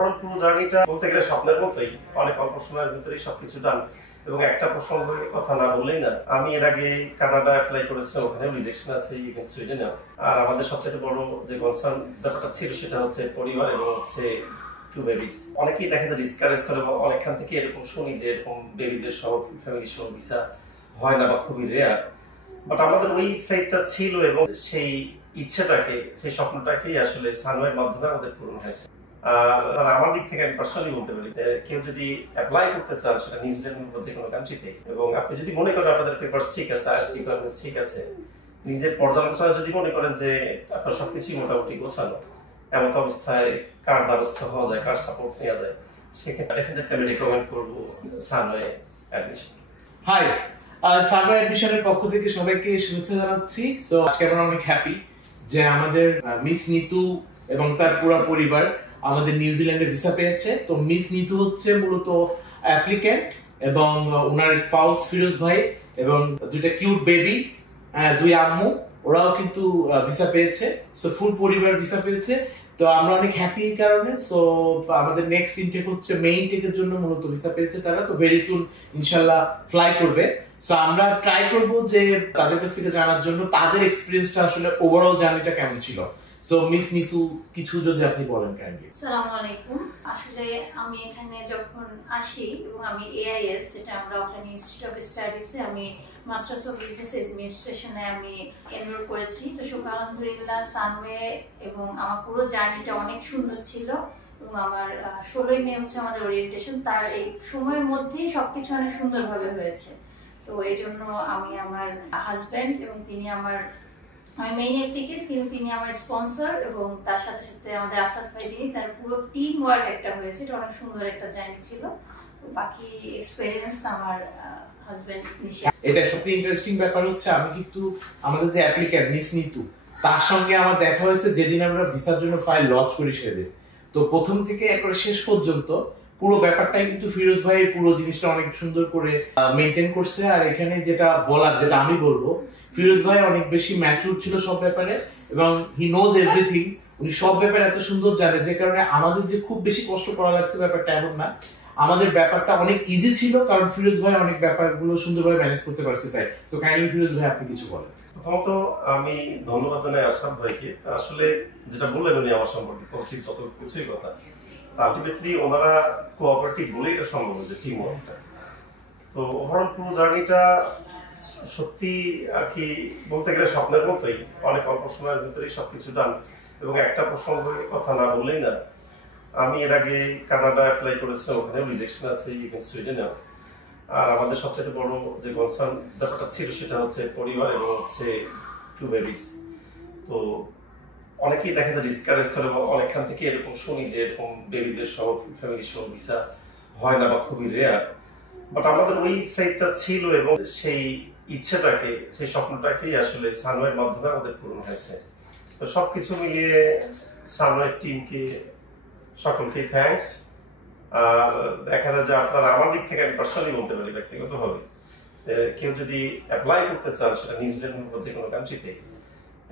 Overall পুরো জার্নিটা বলতে গেলে স্বপ্নের মতোই, অনেক অল্প সময়ের ভিতরেই সবকিছু ডান। এবং একটা প্রসঙ্গের কথা না বললেই না, আমি এর আগে কানাডা অ্যাপ্লাই করেছিলাম, ওখানে রিজেকশন আছে, ইভেন সুইডেনেও। আর আমাদের সবচেয়ে বড় যে কনসার্ন ব্যাপারটা ছিল সেটা হচ্ছে পরিবার এবং হচ্ছে টু বেবিস। অনেকেই দেখা যায় ডিসকারেজ করে, বা অনেকখান থেকে এরকম শুনি যে এরকম বেবিদের সহ ফ্যামিলি সহ ভিসা হয় না বা খুবই রেয়ার। বাট আমাদের ওই ফেথটা ছিল এবং সেই ইচ্ছেটাকে, সেই স্বপ্নটাকেই আসলে সানওয়ের মাধ্যমে আমাদের পূরণ হয়েছে। আর আমার দিক থেকে আমি পার্সোনালি বলতে পারি, কেউ যদি অ্যাপ্লাই করতে চান সেটা নিউজিল্যান্ড বা যে কোনো কান্ট্রিতে, এবং আপনি যদি মনে করেন আপনাদের পেপারস ঠিক আছে, আইএলটিএস রিকোয়ারমেন্টস ঠিক আছে, নিজের পর্যালোচনা যদি মনে করেন যে আপনার সবকিছুই মোটামুটি গোছানো, এমন অবস্থায় কার দ্বারস্থ হওয়া যায়, কার সাপোর্ট নেওয়া যায়, সেক্ষেত্রে ডেফিনেটলি আমি রিকমেন্ড করবো সানওয়ে অ্যাডমিশন। হাই, সানওয়ে অ্যাডমিশনের পক্ষ থেকে সবাইকে শুভেচ্ছা জানাচ্ছি। সো আজকে আমরা অনেক হ্যাপি যে আমাদের মিস নিতু এবং তার পুরো পরিবার আমাদের নিউজিল্যান্ডে ভিসা পেয়েছে। তো মিস নিতু হচ্ছে মূলত অ্যাপ্লিক্যান্ট এবং ওনার স্পাউস ফিরোজ ভাই এবং দুইটা কিউট বেবি, দুই আম্মু, ওরাও কিন্তু ভিসা পেয়েছে। সো ফুল পরিবার ভিসা পেয়েছে। তো আমরা অনেক হ্যাপি এই কারণে। সো আমাদের নেক্সট ইনটেক হচ্ছে মে ইনটেকের জন্য মূলত ভিসা পেয়েছে তারা। তো ভেরি সুন ইনশাআল্লাহ ফ্লাই করবে। সো আমরা ট্রাই করব যে তাদের কাছ থেকে জানার জন্য তাদের এক্সপেরিয়েন্সটা আসলে ওভারঅল জার্নিটা কেমন ছিল। সো মিস নিতু কিছু যদি আপনি বলেন কাইন্ডলি। আসসালামু আলাইকুম। আসলে আমি এখানে যখন আসি এবং আমি এআইএস, যেটা আমরা অকল্যান্ড ইনস্টিটিউট অফ স্টাডিজে আমি মাস্টার্স অফ বিজনেস অ্যাডমিনিস্ট্রেশনে আমি এনরোল করেছি। তো আলহামদুলিল্লাহ সানওয়ে এবং আমার পুরো জার্নিটা অনেক সুন্দর ছিল। এবং আমার 16ই মে হচ্ছে আমাদের ওরিয়েন্টেশন, তার এই সময়ের মধ্যেই সবকিছু অনেক সুন্দরভাবে হয়েছে। তো এই জন্য আমি আমার হাজব্যান্ড এবং তিনি আমার মেইন অ্যাপ্লিকেন্ট, কিন্তু তিনি আমার স্পন্সর, এবং তার সাথে সাথে আমাদের আসাদ ভাই, তিনি তার পুরো টিম ওয়ার্ক একটা হয়েছে। এটা অনেক সুন্দর একটা জার্নি ছিল। বাকি এক্সপেরিয়েন্স আমার হাজবেন্ড নিশা। এটা সবচেয়ে ইন্টারেস্টিং ব্যাপার হচ্ছে আমি কিন্তু আমাদের যে অ্যাপ্লিক্যান্ট মিস নিতু, তার সঙ্গে আমার দেখা হয়েছে যেদিন আমরা ভিসার জন্য ফাইল লঞ্চ করি সেদিন। তো প্রথম থেকে একবারে শেষ পর্যন্ত পুরো ব্যাপারটাই কিন্তু ফিরোজ ভাই পুরো জিনিসটা অনেক সুন্দর করে মেনটেন করছে। আর এখানে যেটা বলার, যেটা আমি বলবো, ফিরোজ ভাই অনেক বেশি ম্যাচুর ছিল সব ব্যাপারে এবং হি নোজ এভরিথিং। উনি সব ব্যাপারে এত সুন্দর জানে, যে কারণে আমাদের যে খুব বেশি কষ্ট করা লাগছে ব্যাপারটা এমন না। আমাদের ব্যাপারটা অনেক ইজি ছিল, কারণ ফিরোজ ভাই অনেক ব্যাপারগুলো সুন্দরভাবে ম্যানেজ করতে পারছে। তাই তো কাইন্ডলি ফিরোজ ভাই আপনি কিছু বলেন। প্রথমত আমি ধন্যবাদ জানাই আসাদ ভাইকে। আসলে যেটা বললেন উনি আমার সম্পর্কে পজিটিভ যত কিছুই কথা, আলটিমেটলি ওনারা কোঅপারেটিভ বলেই এটা সম্ভব হয়েছে, টিম ওয়ার্কটা। তো ওভারঅল পুরো জার্নিটা সত্যি আর কি বলতে গেলে স্বপ্নের মতোই, অনেক অল্প সময়ের ভিতরেই সবকিছু ডান। এবং একটা প্রসঙ্গের কথা না বললেই না, আমি এর আগে কানাডা অ্যাপ্লাই করেছিলাম, ওখানে রিজেকশন আছে, ইভেন সুইডেনেও। আর আমাদের সবচেয়ে বড় যে কনসার্ন ব্যাপারটা ছিল সেটা হচ্ছে পরিবার এবং হচ্ছে টু বেবিস। তো অনেকেই দেখা যায় ডিসকারেজ করে, বা অনেকখান থেকে এরকম শুনি যে এরকম বেবিদের সহ ফ্যামিলি সহ ভিসা হয় না বা খুবই রেয়ার। বাট আমাদের ওই ফেথটা ছিল এবং সেই ইচ্ছেটাকে, সেই স্বপ্নটাকেই আসলে সানওয়ের মাধ্যমে আমাদের পূরণ হয়েছে। তো সবকিছু মিলিয়ে সানওয়ের টিমকে সকলকেই থ্যাঙ্কস। আর দেখা যায় যে আপনারা, আমার দিক থেকে আমি পার্সোনালি বলতে পারি ব্যক্তিগতভাবে, কেউ যদি অ্যাপ্লাই করতে চান সেটা নিউজিল্যান্ড বা যে কোনো কান্ট্রিতে,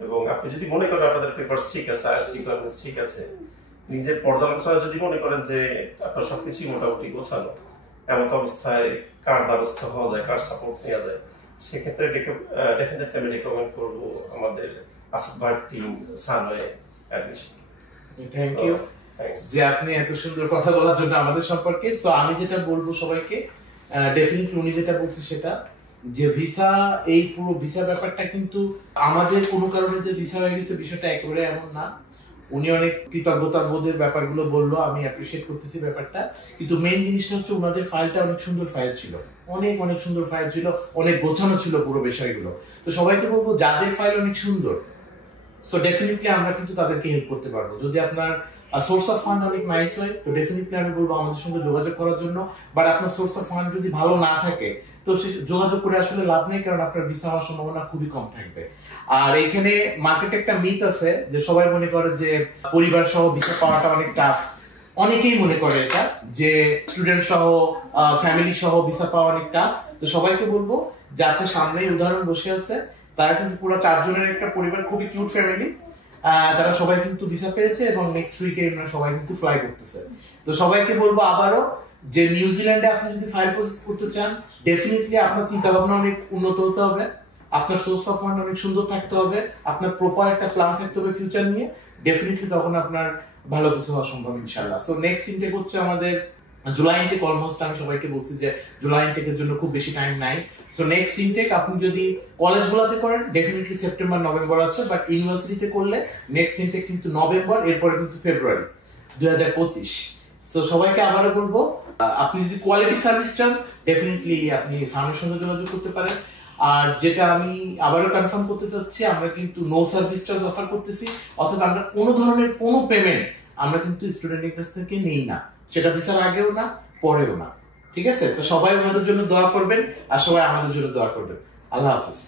এবং আপনি যদি মনে করেন আপনাদের পেপারস ঠিক আছে, আইএলটিএস রিকোয়ারমেন্টস ঠিক আছে, নিজের পর্যালোচনা যদি মনে করেন যে আপনার সবকিছুই মোটামুটি গোছানো, এমন অবস্থায় কার দ্বারস্থ হওয়া যায়, কার সাপোর্ট নেওয়া যায়, সেক্ষেত্রে ডেফিনেটলি আমি রিকমেন্ড করবো আমাদের আসাদ ভাই team Sunway admission. Thank you যে আপনি এত সুন্দর কথা বলার জন্য আমাদের সম্পর্কে। সো আমি যেটা বলবো সবাইকে, ডেফিনেটলি উনি যেটা বলছে সেটা, যে ভিসা, এই পুরো ভিসা ব্যাপারটা কিন্তু আমাদের কোনো কারণে যে ভিসা হয়ে গেছে বিষয়টা একেবারে এমন না। উনি অনেক কৃতজ্ঞতা বোধের ব্যাপারগুলো বললো, আমি অ্যাপ্রিসিয়েট করতেছি ব্যাপারটা। কিন্তু মেইন জিনিসটা হচ্ছে ওনাদের ফাইলটা অনেক সুন্দর ফাইল ছিল, অনেক অনেক সুন্দর ফাইল ছিল, অনেক গোছানো ছিল পুরো বিষয়গুলো। তো সবাইকে বলবো যাদের ফাইল অনেক সুন্দর, সো ডেফিনেটলি আমরা কিন্তু তাদেরকে হেল্প করতে পারবো। যদি আপনার সোর্স অফ ফান্ড অনেক নাইস হয়, তো ডেফিনেটলি আমি বলবো আমাদের সঙ্গে যোগাযোগ করার জন্য। বাট আপনার সোর্স অফ ফান্ড যদি ভালো না থাকে, তো সে যোগাযোগ করে আসলে লাভ নেই, কারণ আপনার ভিসা হওয়ার সম্ভাবনা খুবই কম থাকবে। আর এখানে মার্কেটে একটা মিথ আছে যে সবাই মনে করে যে পরিবার সহ ভিসা পাওয়াটা অনেক টাফ। অনেকেই মনে করে এটা, যে স্টুডেন্ট সহ ফ্যামিলি সহ ভিসা পাওয়া অনেক টাফ। তো সবাইকে বলবো যে আপনার সামনেই উদাহরণ বসে আছে, তারা কিন্তু পুরো 4 জনের একটা পরিবার, খুবই কিউট ফ্যামিলি। তারা সবাই কিন্তু ভিসা পেয়েছে এবং নেক্সট উইকে সবাই কিন্তু ফ্লাই করতেছে। তো সবাইকে বলবো আবারও যে নিউজিল্যান্ডে আপনি যদি ফাইল প্রসেস করতে চান, ডেফিনেটলি আপনার চিন্তা ভাবনা অনেক উন্নত হতে হবে, আপনার সোর্স অফ ফান্ড অনেক সুন্দর থাকতে হবে, আপনার প্রপার একটা প্ল্যান থাকতে হবে ফিউচার নিয়ে, ডেফিনেটলি তখন আপনার ভালো কিছু হওয়া সম্ভব ইনশাআল্লাহ। সো নেক্সট ইনটেক হচ্ছে আমাদের জুলাই ইনটেক। অলমোস্ট আমি সবাইকে বলছি যে জুলাই ইনটেকের জন্য খুব বেশি টাইম নাই। সো নেক্সট ইনটেক আপনি যদি কলেজগুলোতে করেন ডেফিনেটলি সেপ্টেম্বর নভেম্বর আছে, বাট ইউনিভার্সিটিতে করলে নেক্সট ইনটেক কিন্তু নভেম্বর, এরপরে কিন্তু ফেব্রুয়ারি 2025। সো সবাইকে আবারও বলবো আপনি যদি কোয়ালিটি সার্ভিস চান ডেফিনেটলি আপনি সামনের সঙ্গে যোগাযোগ করতে পারেন। আর যেটা আমি আবারও কনফার্ম করতে চাচ্ছি, আমরা কিন্তু নো সার্ভিস চার্জ অফার করতেছি, অর্থাৎ আমরা কোনো ধরনের কোনো পেমেন্ট আমরা কিন্তু স্টুডেন্টের কাছ থেকে নেই না, সেটা ভিসার আগেও না পরেও না। ঠিক আছে? তো সবাই আমাদের জন্য দোয়া করবেন আর সবাই আমাদের জন্য দোয়া করবেন। আল্লাহ হাফিজ।